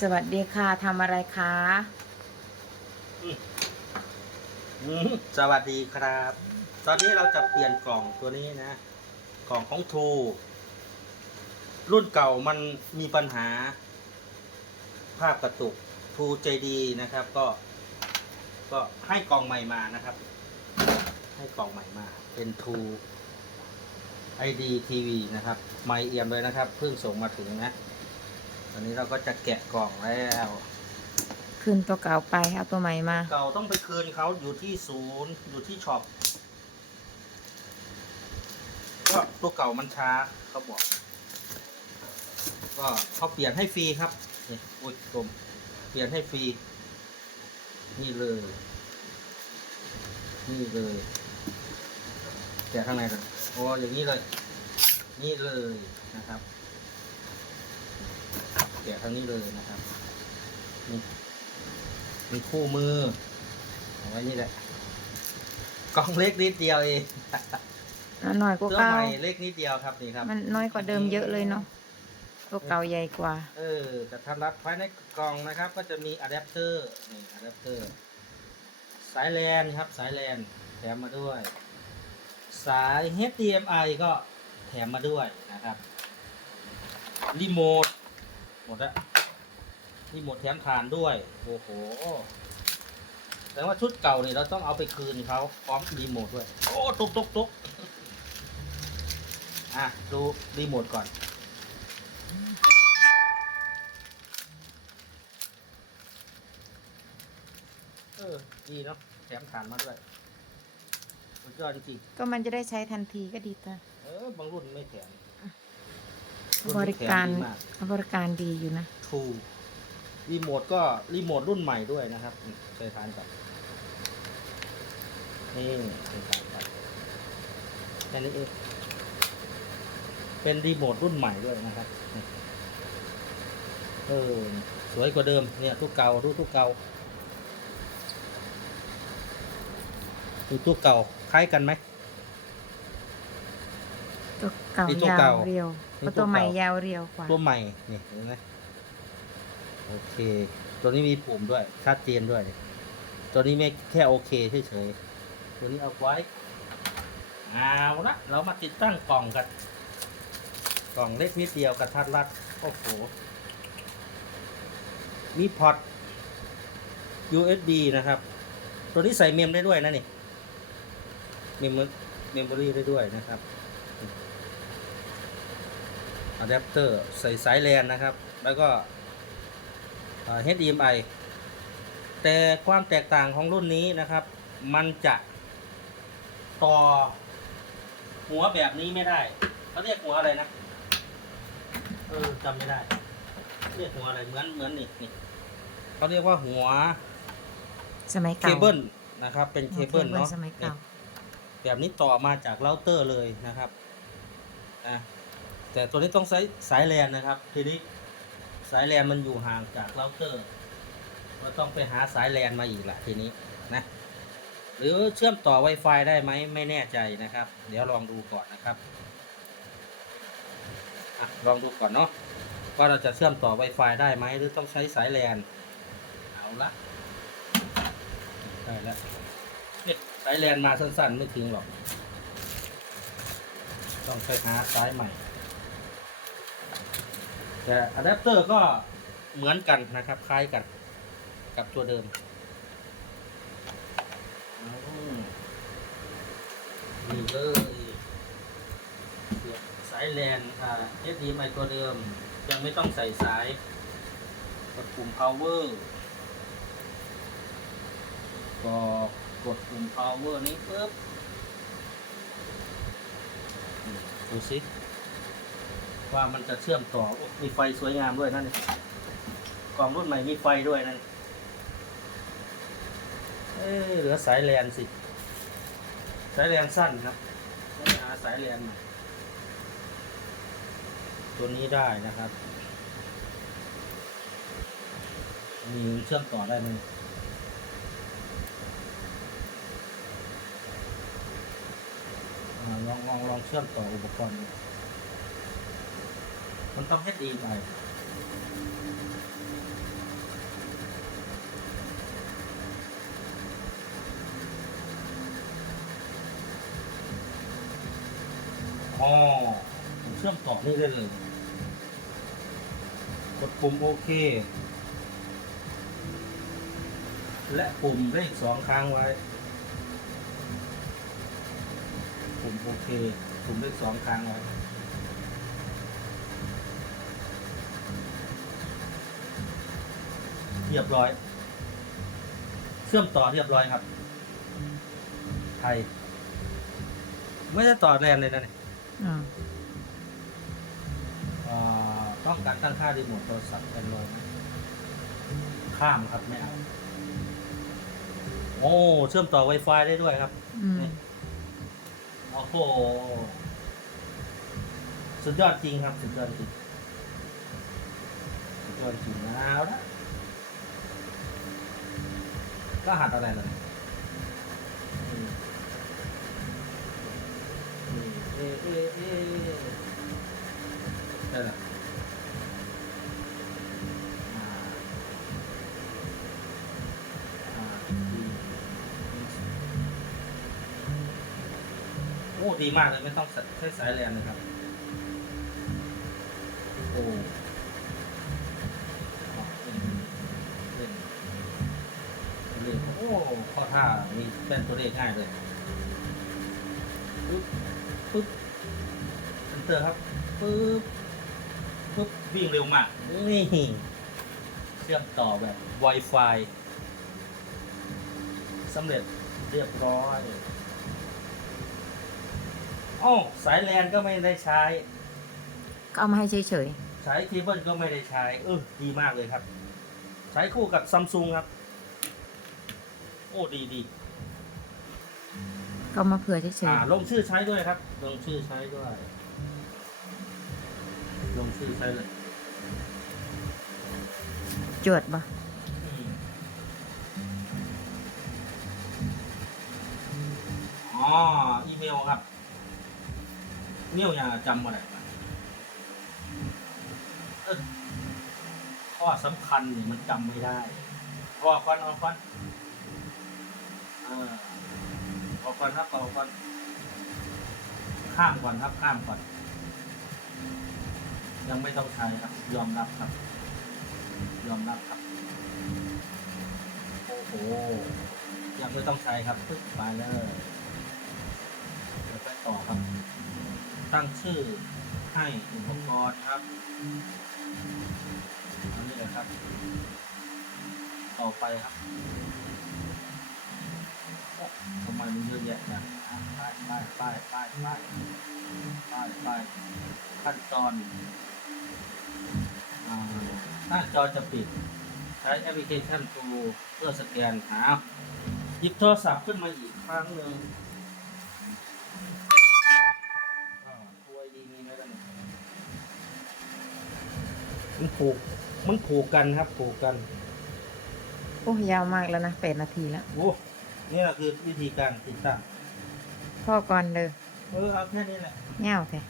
สวัสดีค่ะทำอะไรคะสวัสดีครับ ตอนนี้เราจะเปลี่ยนกล่องตัวนี้นะ กล่องของทูรุ่นเก่ามันมีปัญหา ภาพกระตุกทูใจดีนะครับ ก็ ก็ให้กล่องใหม่มานะครับ ให้กล่องใหม่มา เป็นทูไอดีทีวีนะครับ ไม่เอี่ยมเลยนะครับ เพิ่งส่งมาถึงนะ ตอนนี้เราก็จะแกะกล่องแล้วคืนตัวเก่าไปเอาตัวใหม่มา เก่าต้องไปคืนเขาอยู่ที่ศูนย์อยู่ที่ช็อปก็ตัวเก่ามันช้าเขาบอก ก็เขาเปลี่ยนให้ฟรีครับนี่อุ้ยกลมเปลี่ยนให้ฟรี นี่เลย นี่เลยแกะข้างในกันโอ้อย่างนี้เลย นี่เลยนะครับ แกะทางนี้เลยนะครับนี่มีคู่มือเอาไว้นี่แหละกล่องเล็กนิดเดียวเองเอาหน่อยก็ตัวเก่าใหม่เล็กนิดเดียวครับนี่ครับ มันน้อยกว่าเดิมเยอะเลยเนาะตัวเก่าใหญ่กว่า เออแต่ถ้ารัดภายในกล่องนะครับ ก็จะมีอะแดปเตอร์นี่อะแดปเตอร์ สายแลนครับสายแลนแถมมาด้วย สาย HDMI ก็แถมมาด้วยนะครับรีโมท หมดละรีโมทแถมฐานด้วย โอ้โหแต่ว่าชุดเก่านี่เราต้องเอาไปคืนเขาพร้อมรีโมทด้วย โอ้ตกตกตกอะ ดูรีโมทก่อนเออดีเนาะแถมฐานมาด้วยสุดยอดจริงก็มันจะได้ใช้ทันทีก็ดีแต่ๆเออบางรุ่นไม่แถม บริการดีมบริการดีอยู่นะทูกรีโมทก็รีโมทรุ่นใหม่ด้วยนะครับอืมใส่ฐานก่อนนี่ใส่ฐานก่อนแค่นี้เองเป็นรีโมทรุ่นใหม่ด้วยนะครับเออสวยกว่าเดิมเนี่ยทุกเก่าทุกทุกเก่าดูตัวเก่าคล้ายกันไหม ตัวเก่านี่ตัวยาเก่าวเรียวนี่เพราะตัวใหม่ตัวเก่ายยาวเรียวกว่าตัวใหม่นี่เห็นไหมโอเค ตัวนี้มีปุ่มด้วยชัดเจนด้วย ตัวนี้ไม่แค่โอเคเฉยๆตัวนี้เอาไว้เอาละเรามาติดตั้งกล่องกันกล่องเล็กนิดเดียวกระทัดรัดโอ้โหมีพอร์ต USB นะครับ ตัวนี้ใส่เมมได้ด้วยนะนี่เมมเมมโมรี่ได้ด้วยนะครับ อะแดปเตอร์ใส่สายแลนนะครับ แล้วก็เอ่อ HDMI แต่ความแตกต่างของรุ่นนี้นะครับ มันจะต่อ หัวแบบนี้ไม่ได้เขาเรียกหัวอะไรนะเออจำไม่ได้ เรียกหัวอะไรเหมือนเหมือนนี่นี่เขาเรียกว่าหัวสมัยเคเก่าเบิลนะครับ เป็นเคเบิลเนาะสมัยเก่าแบบนี้ต่อมาจากเราเตอร์เลยนะครับอะ แต่ตัวนี้ต้องใช้สายแลนนะครับ ทีนี้สายแลนมันอยู่ห่างจากเราเตอร์ก็ต้องไปหาสายแลนมาอีกแหละทีนี้นะหรือเชื่อมต่อ Wi-Fi ได้ไหมไม่แน่ใจนะครับ เดี๋ยวลองดูก่อนนะครับอลองดูก่อนเนาะว่าเราจะเชื่อมต่อ Wi-Fi ได้ไหมหรือต้องใช้สายแลนเอาละได้แล้วสายแลนมาสั้นๆ ไม่ถึงหรอก ต้องไปหาสายใหม่ แต่อะแดปเตอร์ก็เหมือนกันนะครับคล้ายกันกับตัวเดิมอืมนี่เลยเสียบสายแลนอ่า HDMI ตัวเดิม ยังไม่ต้องใส่สายกดปุ่ม power ก็กดปุ่ม power นี้ปุ๊บอืมดูสิ ว่ามันจะเชื่อมต่อมีไฟสวยงามด้วยนั่นกล่องรุ่นใหม่มีไฟด้วยนั่นเอ้ยเหลือสายแลนสิ สายแลนสั้นครับต้องหาสายแลนใหม่ตัวนี้ได้นะครับมีเชื่อมต่อได้ไหมอ่ลองลองลองเชื่อมต่ออุปกรณ์ มันต้องเฮ็ดดีไปอ๋อผมเชื่อมต่อนี่ได้เลย กดปุ่มโอเค และปุ่มเลขสองค้างไว้ ปุ่มโอเค ปุ่มเลขสองค้างไว้ รียบร้อย เชื่อมต่อเรียบร้อยครับ ไทย ไม่ได้ต่อแลนเลยนะเนี่ยอ่าเอ่อต้องการตั้งค่ารีโมทโทรศัพท์แอนดรอยข้ามครับไม่เอา โอ้ เชื่อมต่อ Wi-Fi ได้ด้วยครับ อืมโอ้โห สุดยอดจริงครับ สุดยอดจริง สุดยอดจริงแล้วนะ รหัสอะไรเนี่ยอืมอืมเอเอเอใช่หรออ่าอ่าดีโอ้ดีมากเลยไม่ต้องใช้สายแลนเลยครับ โอ้อะเป็นเล่นตัวเลขโอ้ข้อท่ามีเป็นตัวเลขง่ายเลยปึ๊บปึ๊บเอนเตอร์ครับปึ๊บปึ๊บวิ่งเร็วมาก นี่ เชื่อมต่อแบบ Wi-Fi สำเร็จเรียบร้อยอ้าวสายแลนก็ไม่ได้ใช้ ก็เอามาให้เฉยใช้เคเบิลก็ไม่ได้ใช้ เออดีมากเลยครับ ใช้คู่กับซัมซุงครับโอ้ดีดีๆก็เอามาเผื่อเฉยอ่าลงชื่อใช้ด้วยครับ ลงชื่อใช้ด้วย ลงชื่อใช้เลยๆจวดบ่อืมอ๋ออีเมลครับเมลยังจำมาได้เออข้อสำคัญเนี่ยมันจำไม่ได้ออกก่อนออกก่อนเออกก่อนครับออกก่อนข้ามก่อนครับข้ามก่อน ยังไม่ต้องใช้ครับ ยอมรับครับ ยอมรับครับ โอ้โหยังไม่ต้องใช้ครับปึ๊บไปเลยเดี๋ยวไปต่อครับ ตั้งชื่อให้อุปกรณ์ครับอันนี้เลยครับ ต่อไปครับ ทำไมมันเยอะแยะจังไปไปไปไปไปไปไปขั้นตอนหน้าจอจะปิด ใช้แอปพลิเคชันตูเพื่อสแกนหาหยิบโทรศัพท์ขึ้นมาอีกครั้งหนึ่งอ่าตัวดีมีไหมล่ะเนี่ยมันผูกมันผูกกันครับผูกกัน โอ้ยาวมากแล้วนะแปดนาทีแล้วโอ้ นี่แหละคือวิธีการติดตั้งพ่อก่อนเลยเออเอาแค่นี้แหละเง่าแท้